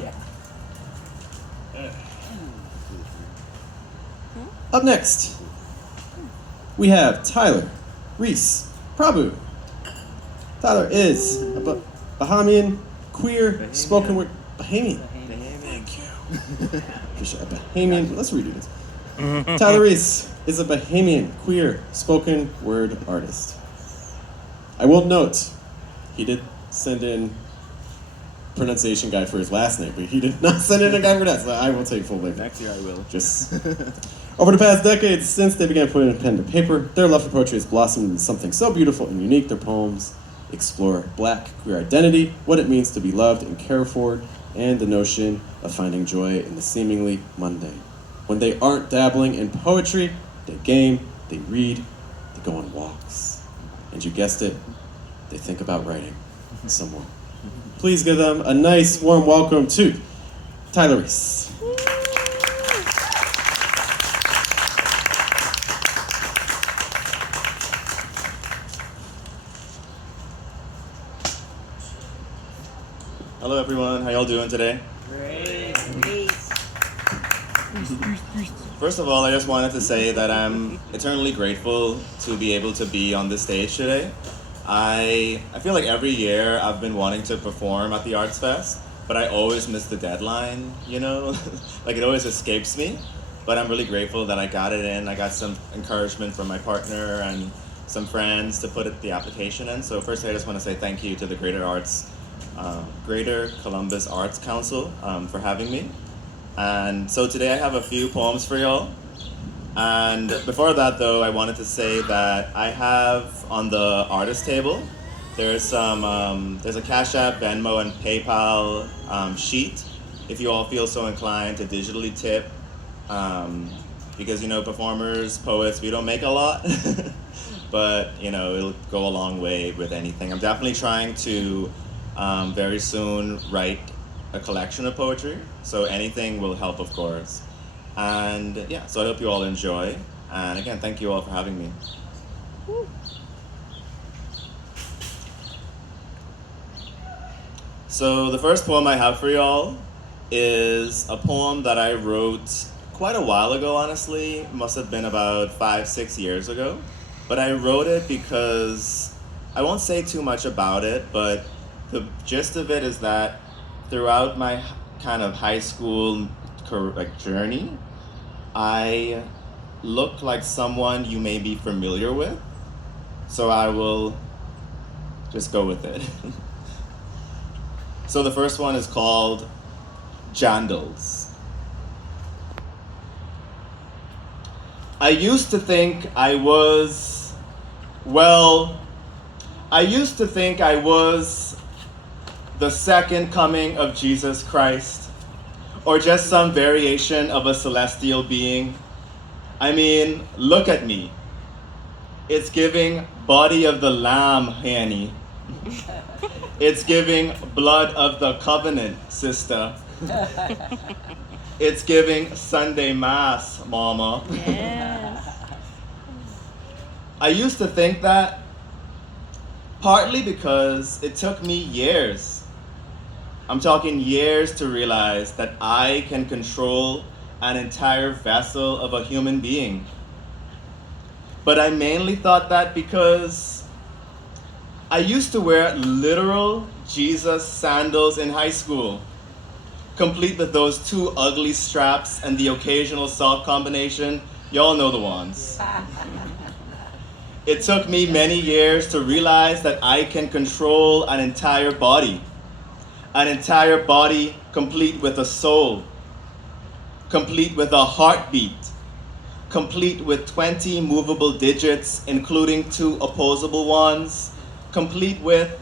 Yeah. Up next, we have Tyler, Reese, Prabhu. Tyler is a Bahamian queer spoken word. Bahamian. Thank you. A Bahamian. Let's redo this. Tyler Reese is a Bahamian queer spoken word artist. I will note, he did send in pronunciation guide for his last name, but he did not send in a guide for that, so I will take full blame. Next year I will. Just over the past decades, since they began putting pen to paper, their love for poetry has blossomed into something so beautiful and unique. Their poems explore Black queer identity, what it means to be loved and cared for, and the notion of finding joy in the seemingly mundane. When they aren't dabbling in poetry, they game, they read, they go on walks. And you guessed it, they think about writing some more. Please give them a nice, warm welcome to Tyler Reese. Hello everyone, how y'all doing today? Great. First of all, I just wanted to say that I'm eternally grateful to be able to be on this stage today. I feel like every year I've been wanting to perform at the Arts Fest, but I always miss the deadline, you know? Like it always escapes me, but I'm really grateful that I got it in. I got some encouragement from my partner and some friends to put the application in. So first I just want to say thank you to the Greater Columbus Arts Council for having me. And so today I have a few poems for y'all. And before that though, I wanted to say that I have on the artist table, there's a Cash App, Venmo, and PayPal sheet if you all feel so inclined to digitally tip. Because, you know, performers, poets, we don't make a lot, but, you know, it'll go a long way with anything. I'm definitely trying to very soon write a collection of poetry, so anything will help, of course. And yeah, so I hope you all enjoy. And again, thank you all for having me. Woo. So the first poem I have for y'all is a poem that I wrote quite a while ago, honestly. It must have been about 5-6 years ago. But I wrote it because I won't say too much about it, but the gist of it is that throughout my kind of high school journey, I look like someone you may be familiar with. So I will just go with it. So the first one is called Jandals. I used to think I was the second coming of Jesus Christ, or just some variation of a celestial being. I mean, look at me. It's giving body of the Lamb, Hanny. It's giving blood of the covenant, sister. It's giving Sunday Mass, mama. Yes. I used to think that, partly because it took me years. I'm talking years to realize that I can control an entire vessel of a human being. But I mainly thought that because I used to wear literal Jesus sandals in high school, complete with those two ugly straps and the occasional sock combination. Y'all know the ones. It took me many years to realize that I can control an entire body complete with a soul, complete with a heartbeat, complete with 20 movable digits, including 2 opposable ones, complete with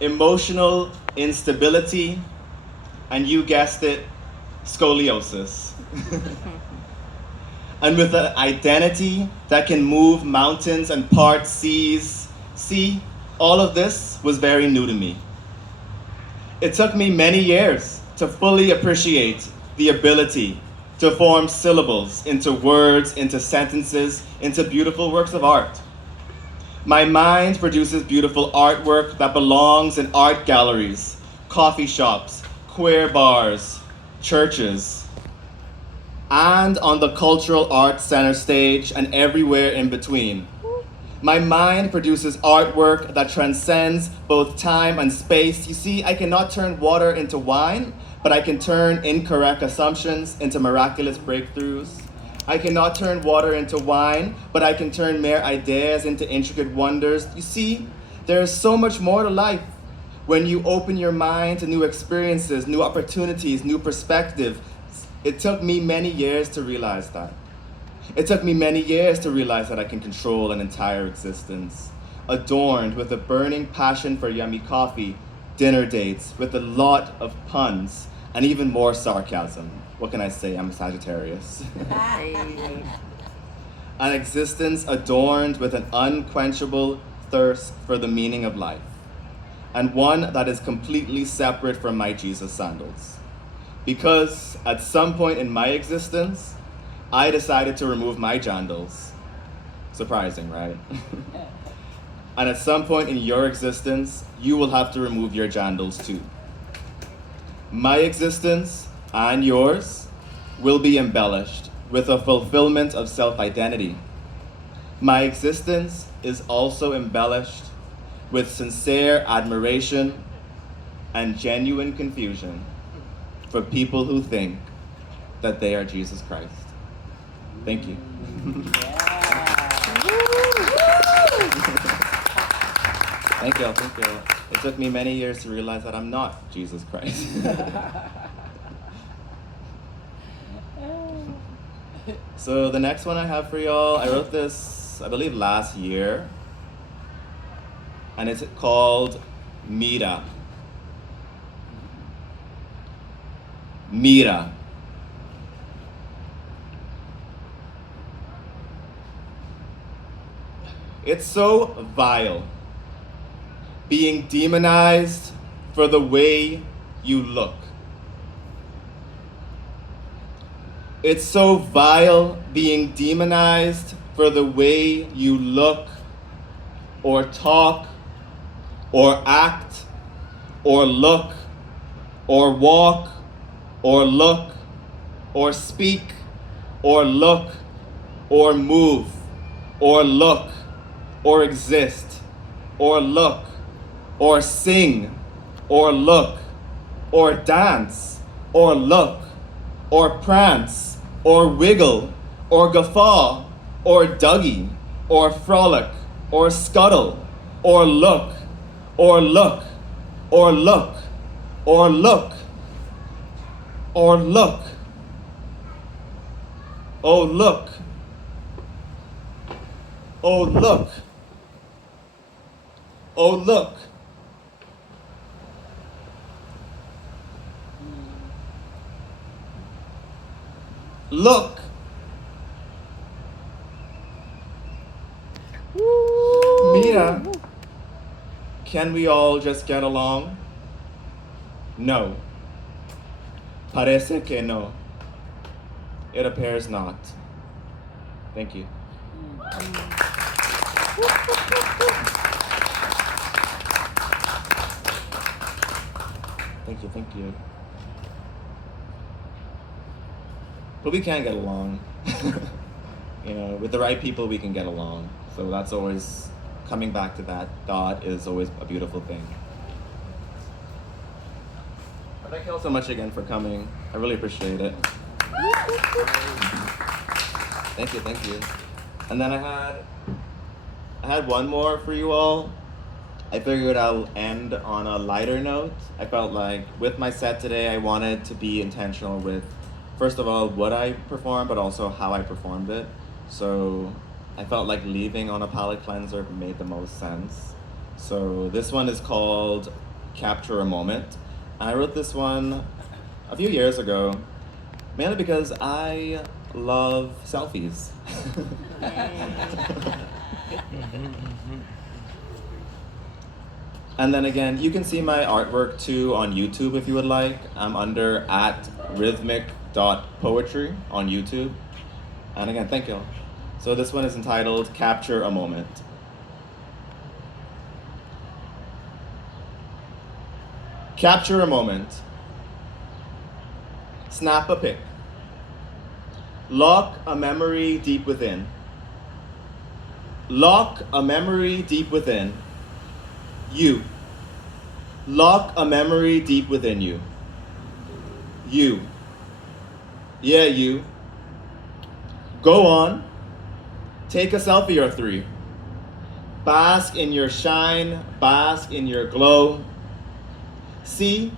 emotional instability, and you guessed it, scoliosis. And with an identity that can move mountains and part seas. See, all of this was very new to me. It took me many years to fully appreciate the ability to form syllables into words, into sentences, into beautiful works of art. My mind produces beautiful artwork that belongs in art galleries, coffee shops, queer bars, churches, and on the cultural arts center stage and everywhere in between. My mind produces artwork that transcends both time and space. You see, I cannot turn water into wine, but I can turn incorrect assumptions into miraculous breakthroughs. I cannot turn water into wine, but I can turn mere ideas into intricate wonders. You see, there is so much more to life when you open your mind to new experiences, new opportunities, new perspectives. It took me many years to realize that. It took me many years to realize that I can control an entire existence, adorned with a burning passion for yummy coffee, dinner dates, with a lot of puns, and even more sarcasm. What can I say? I'm a Sagittarius. An existence adorned with an unquenchable thirst for the meaning of life, and one that is completely separate from my Jesus sandals. Because at some point in my existence, I decided to remove my Jandals. Surprising, right? And at some point in your existence, you will have to remove your Jandals too. My existence and yours will be embellished with a fulfillment of self-identity. My existence is also embellished with sincere admiration and genuine confusion for people who think that they are Jesus Christ. Thank you. Thank you. It took me many years to realize that I'm not Jesus Christ. So the next one I have for y'all, I wrote this, I believe, last year. And it's called Mira. Mira. It's so vile being demonized for the way you look. It's so vile being demonized for the way you look or talk or act or look or walk or look or speak or look or move or look or exist or look or sing or look or dance or look or prance or wiggle or guffaw or Dougie or frolic or scuttle or look or look or look or look or look. Oh look. Oh look. Oh look. Look. Mira, can we all just get along? No. Parece que no. It appears not. Thank you. Thank you. But we can get along. You know, with the right people, we can get along. So that's always, coming back to that thought is always a beautiful thing. But thank you all so much again for coming. I really appreciate it. Thank you. And then I had one more for you all. I figured I'll end on a lighter note. I felt like with my set today, I wanted to be intentional with, first of all, what I performed, but also how I performed it. So I felt like leaving on a palate cleanser made the most sense. So this one is called Capture a Moment. I wrote this one a few years ago, mainly because I love selfies. And then again, you can see my artwork too on YouTube if you would like. I'm under @rhythmic.poetry on YouTube. And again, thank you. So this one is entitled Capture a Moment. Capture a moment. Snap a pic. Lock a memory deep within. Lock a memory deep within. You. Lock a memory deep within you. You. Yeah, you. Go on. Take a selfie or three. Bask in your shine, bask in your glow. See,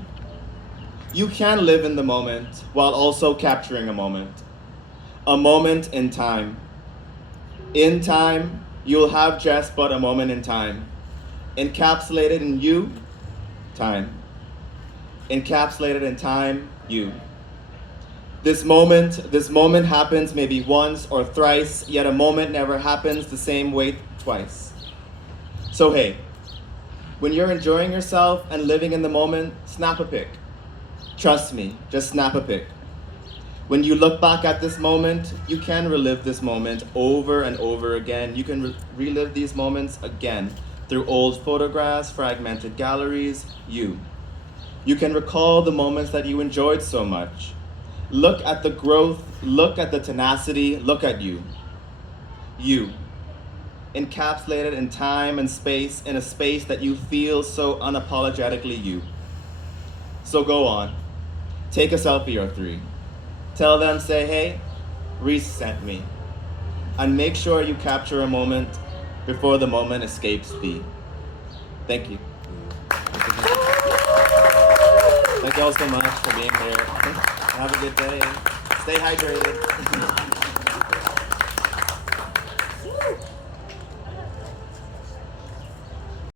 you can live in the moment while also capturing a moment in time. In time, you'll have just but a moment in time, encapsulated in you, time. Encapsulated in time, you. This moment happens maybe once or thrice, yet a moment never happens the same way twice. So hey, when you're enjoying yourself and living in the moment, snap a pic. Trust me, just snap a pic. When you look back at this moment, you can relive this moment over and over again. You can relive these moments again through old photographs, fragmented galleries, you. You can recall the moments that you enjoyed so much. Look at the growth, look at the tenacity, look at you. You. Encapsulated in time and space, in a space that you feel so unapologetically you. So go on, take a selfie or three. Tell them, say, hey, Reese sent me. And make sure you capture a moment before the moment escapes thee. Thank you. Thank you all so much for being here. Have a good day. Stay hydrated.